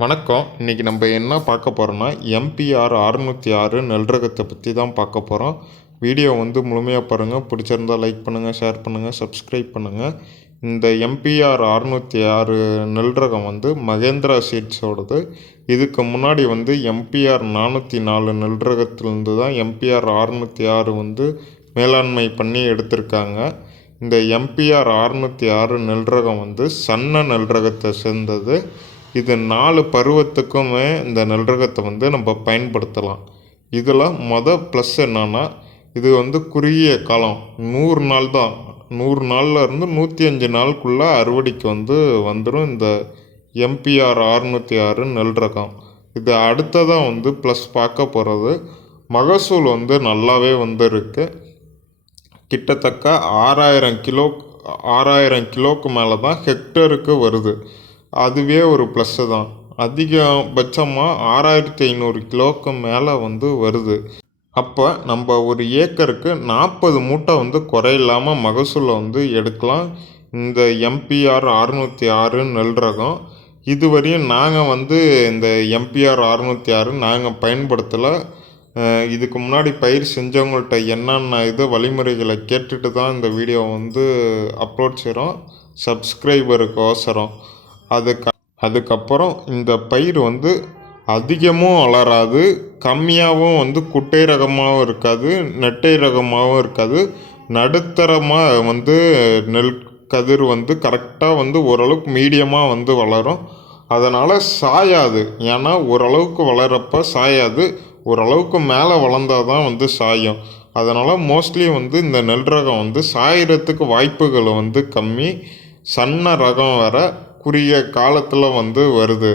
வணக்கம். இன்றைக்கி நம்ம என்ன பார்க்க போகிறோன்னா எம்பிஆர் 606 நெல் ரகத்தை பற்றி தான் பார்க்க போகிறோம். வீடியோ முழுமையாக பாருங்கள். பிடிச்சிருந்தால் லைக் பண்ணுங்கள், ஷேர் பண்ணுங்கள், சப்ஸ்கிரைப் பண்ணுங்கள். இந்த எம்பிஆர் 606 நெல் ரகம் மகேந்திரா சீட்ஸோடது. இதுக்கு முன்னாடி எம்பிஆர் 404 நெல் ரகத்துலேருந்து தான் எம்பிஆர் 606 மேலாண்மை பண்ணி எடுத்திருக்காங்க. இந்த எம்பிஆர் 606 நெல் ரகம் சன்ன நெல் ரகத்தை சேர்ந்தது. இது 4 பருவத்துக்குமே இந்த நெல் ரகத்தை நம்ம பயன்படுத்தலாம். இதில் ப்ளஸ் என்னன்னா, இது குறுகிய காலம் 100 நாள் தான். 100 நாளில் இருந்து 105 நாளுக்குள்ளே அறுவடைக்கு வந்துடும் இந்த எம்பிஆர் 606 நெல் ரகம். இது அடுத்ததாக ப்ளஸ் பார்க்க போகிறது மகசூல் நல்லாவே இருக்குது. கிட்டத்தட்ட 6000 கிலோக்கு மேலே தான் ஹெக்டருக்கு வருது. அதுவே ஒரு ப்ளஸ்ஸு தான். அதிகபட்சமாக 6500 கிலோக்கு மேலே வருது. அப்போ நம்ம ஒரு ஏக்கருக்கு 40 மூட்டை குறையில்லாமல் மகசூலை எடுக்கலாம். இந்த எம்பிஆர் 606 நெல் ரகம் இதுவரையும் நாங்கள் இந்த எம்பிஆர் 606 நாங்கள் பயன்படுத்தலை. இதுக்கு முன்னாடி பயிர் செஞ்சவங்கள்ட்ட என்னென்ன வழிமுறைகளை கேட்டுட்டு தான் இந்த வீடியோ அப்லோட் செய்கிறோம், சப்ஸ்கிரைபருக்கு அவசரம். அதுக்கப்புறம் இந்த பயிர் அதிகமும் வளராது, கம்மியாகவும் குட்டை ரகமாகவும் இருக்காது, நெட்டை ரகமாகவும் இருக்காது. நடுத்தரமாக நெல் கதிர் கரெக்டாக ஓரளவுக்கு மீடியமாக வளரும். அதனால் சாயாது. ஏன்னா ஓரளவுக்கு வளரப்போ சாயாது, ஓரளவுக்கு மேலே வளர்ந்தால் தான் சாயும். அதனால் மோஸ்ட்லி இந்த நெல் ரகம் சாயறதுக்கு வாய்ப்புகள் கம்மி. சன்ன ரகம் வர குறுகிய காலத்தில் வருது.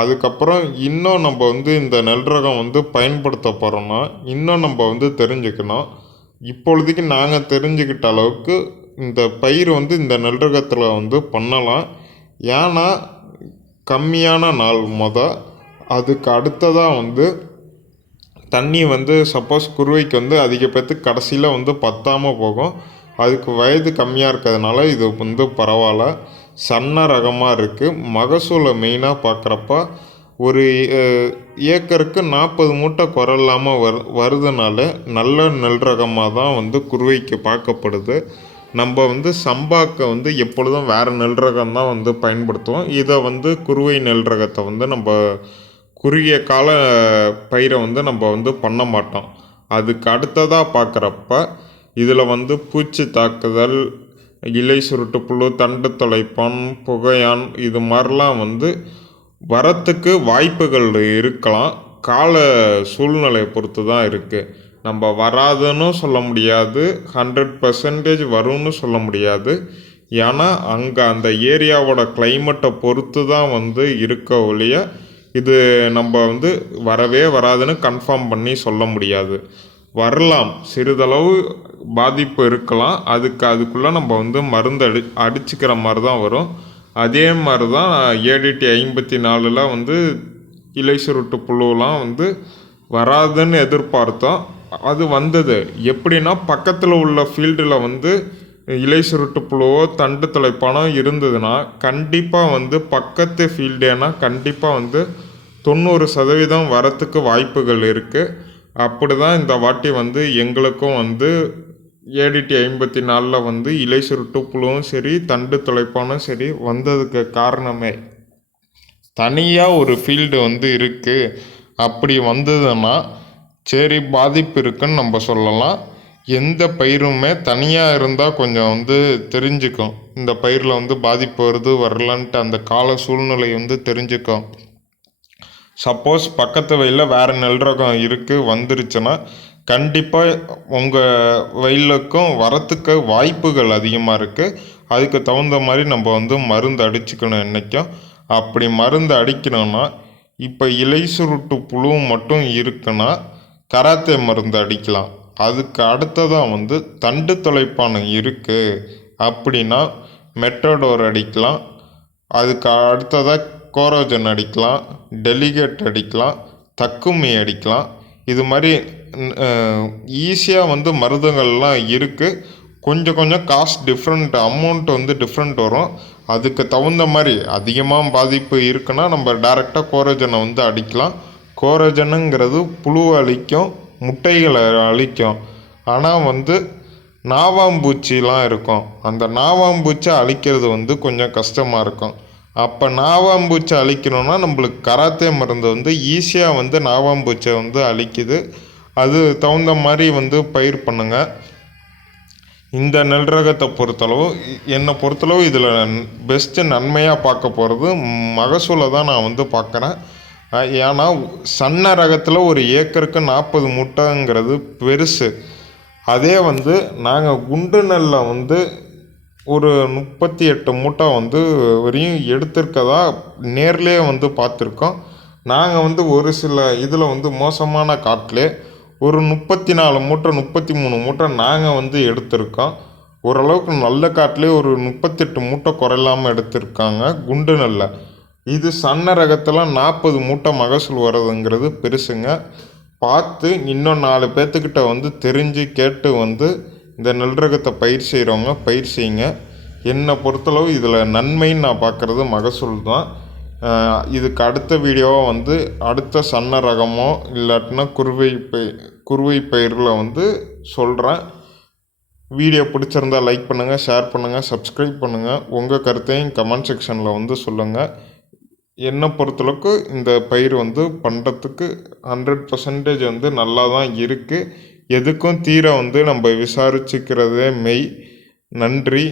அதுக்கப்புறம் இன்னும் நம்ம இந்த நெல் ரகம் பயன்படுத்த போகிறோன்னா இன்னும் நம்ம தெரிஞ்சுக்கணும். இப்பொழுதுக்கு நாங்கள் தெரிஞ்சுக்கிட்ட அளவுக்கு இந்த பயிர் இந்த நெல் ரகத்தில் பண்ணலாம். ஏன்னா கம்மியான நாள் அதுக்கு அடுத்ததாக தண்ணி சப்போஸ் குருவைக்கு அதிக பேர்த்துக்கு கடைசியில் பத்தாமல் போகும். அதுக்கு வயது கம்மியாக இருக்கிறதுனால இது பரவாயில்ல, சன்ன ரகமாக இருக்குது. மகசூலை மெயினாக பார்க்குறப்ப ஒரு ஏக்கருக்கு 40 மூட்டை குறையில்லாமல் வருதுனால நல்ல நெல் ரகமாக தான் குருவைக்கு பார்க்கப்படுது. நம்ம சம்பாக்க எப்பொழுதும் வேறு நெல் ரகம் தான் பயன்படுத்துவோம். இதை குருவை நெல் ரகத்தை நம்ம குறுகிய கால பயிரை நம்ம பண்ண மாட்டோம். அதுக்கு அடுத்ததாக பார்க்குறப்ப இதில் பூச்சி தாக்குதல், இலை சுருட்டு புழு, தண்டு தொலைப்பான், புகையான் இது மாதிரிலாம் வரத்துக்கு வாய்ப்புகள் இருக்கலாம். கால சூழ்நிலையை பொறுத்து தான் இருக்குது. நம்ம வராதுன்னு சொல்ல முடியாது, 100% வரும்னு சொல்ல முடியாது. ஏன்னா அங்கே அந்த ஏரியாவோட கிளைமேட்டை பொறுத்து தான் இருக்க ஒழிய இது நம்ம வரவே வராதுன்னு கன்ஃபார்ம் பண்ணி சொல்ல முடியாது. வரலாம், சிறிதளவு பாதிப்பு இருக்கலாம். அதுக்குள்ளே நம்ம மருந்து அடிச்சுக்கிற மாதிரி தான் வரும். அதே மாதிரி தான் ADT 54 இலை சுருட்டு புழுலாம் வராதுன்னு எதிர்பார்த்தோம். அது வந்தது. எப்படின்னா பக்கத்தில் உள்ள ஃபீல்டில் இலை சுருட்டு புழுவோ தண்டு தொலைப்பானோ இருந்ததுன்னா கண்டிப்பாக பக்கத்து ஃபீல்டேனா கண்டிப்பாக 90% வரத்துக்கு வாய்ப்புகள் இருக்குது. அப்படி தான் இந்த வாட்டி எங்களுக்கும் ADT 54 இலை சுருட்டு புழுவும் சரி, தண்டு தொலைப்பானும் சரி வந்ததுக்கு காரணமே தனியாக ஒரு ஃபீல்டு இருக்குது. அப்படி வந்ததுன்னா சரி பாதிப்பு இருக்குன்னு நம்ம சொல்லலாம். எந்த பயிருமே தனியாக இருந்தால் கொஞ்சம் தெரிஞ்சுக்கும். இந்த பயிரில் பாதிப்பு வருது வரலான்ட்டு அந்த கால சூழ்நிலை தெரிஞ்சுக்கும். சப்போஸ் பக்கத்து வயலில் வேறு நெல் ரகம் இருக்குது வந்துருச்சுன்னா கண்டிப்பாக உங்கள் வயலுக்கும் வரத்துக்கு வாய்ப்புகள் அதிகமாக இருக்குது. அதுக்கு தகுந்த மாதிரி நம்ம மருந்து அடிச்சுக்கணும் என்றைக்கும். அப்படி மருந்து அடிக்கணும்னா இப்போ இலை சுருட்டு புழு மட்டும் இருக்குன்னா கராத்தே மருந்து அடிக்கலாம். அதுக்கு அடுத்ததாக தண்டு தொலைப்பானை இருக்குது அப்படின்னா மெட்டடோர் அடிக்கலாம். அதுக்கு அடுத்ததாக கோரோஜன் அடிக்கலாம், டெலிகேட் அடிக்கலாம், தக்குமி அடிக்கலாம். இது மாதிரி ஈஸியாக மருந்துகள்லாம் இருக்குது. கொஞ்சம் கொஞ்சம் காஸ்ட் டிஃப்ரெண்ட், அமௌண்ட் வந்து டிஃப்ரெண்ட் வரும். அதுக்கு தகுந்த மாதிரி அதிகமாக பாதிப்பு இருக்குன்னா நம்ம டேரெக்டாக கோரோஜனை வந்து அடிக்கலாம். கோரோஜனுங்கிறது புழுவை அழிக்கும், முட்டைகளை அழிக்கும். ஆனால் வந்து நாவாம்பூச்சிலாம் இருக்கும், அந்த நாவாம்பூச்சி அழிக்கிறது வந்து கொஞ்சம் கஷ்டமாக இருக்கும். அப்போ நாவாம்பூச்சி அழிக்கணும்னா நம்மளுக்கு கராத்தே மருந்து வந்து ஈஸியாக வந்து நாவாம்பூச்சை வந்து அழிக்குது. அது தகுந்த மாதிரி வந்து பயிர் பண்ணுங்கள். இந்த நெல் ரகத்தை பொறுத்தளவு என்னை பொறுத்தளவு இதில் பெஸ்ட்டு நன்மையாக பார்க்க போகிறது மகசூலை தான் நான் வந்து பார்க்குறேன். ஏன்னா சன்ன ரகத்தில் ஒரு ஏக்கருக்கு 40 மூட்டைங்கிறது பெருசு. அதே வந்து நாங்கள் குண்டு நெல்லை வந்து ஒரு 38 மூட்டை வந்து வரையும் எடுத்திருக்கதா நேர்லேயே வந்து பார்த்துருக்கோம். நாங்கள் வந்து ஒரு சில இதில் வந்து மோசமான காட்டிலே ஒரு 34 மூட்டை 33 மூட்டை நாங்கள் வந்து எடுத்திருக்கோம். ஓரளவுக்கு நல்ல காட்டிலே ஒரு 38 மூட்டை குறையில்லாமல் எடுத்திருக்காங்க குண்டு நெல்லை. இது சன்ன ரகத்தில் 40 மூட்டை மகசூல் வர்றதுங்கிறது பெருசுங்க. பார்த்து இன்னும் 4 பேர்த்துக்கிட்ட வந்து தெரிஞ்சு கேட்டு வந்து இந்த நெல் ரகத்தை பயிர் செய்கிறவங்க பயிர் செய்யுங்க. என்னை பொறுத்தளவு இதில் நன்மைன்னு நான் பார்க்குறது மகசூல் தான். இதுக்கு அடுத்த வீடியோவாக வந்து அடுத்த சன்ன ரகமோ இல்லாட்டினா குறுவை பயிரில் வந்து சொல்கிறேன். வீடியோ பிடிச்சிருந்தால் லைக் பண்ணுங்கள், ஷேர் பண்ணுங்கள், சப்ஸ்கிரைப் பண்ணுங்கள். உங்கள் கருத்தையும் கமெண்ட் செக்ஷனில் வந்து சொல்லுங்கள். என்னை பொறுத்தளவுக்கு இந்த பயிர் வந்து பண்ணுறதுக்கு 100% வந்து நல்லா தான் இருக்குது. எதுக்கும் தீர வந்து நம்ம விசாரிச்சுக்கிறதே மெய். நன்றி.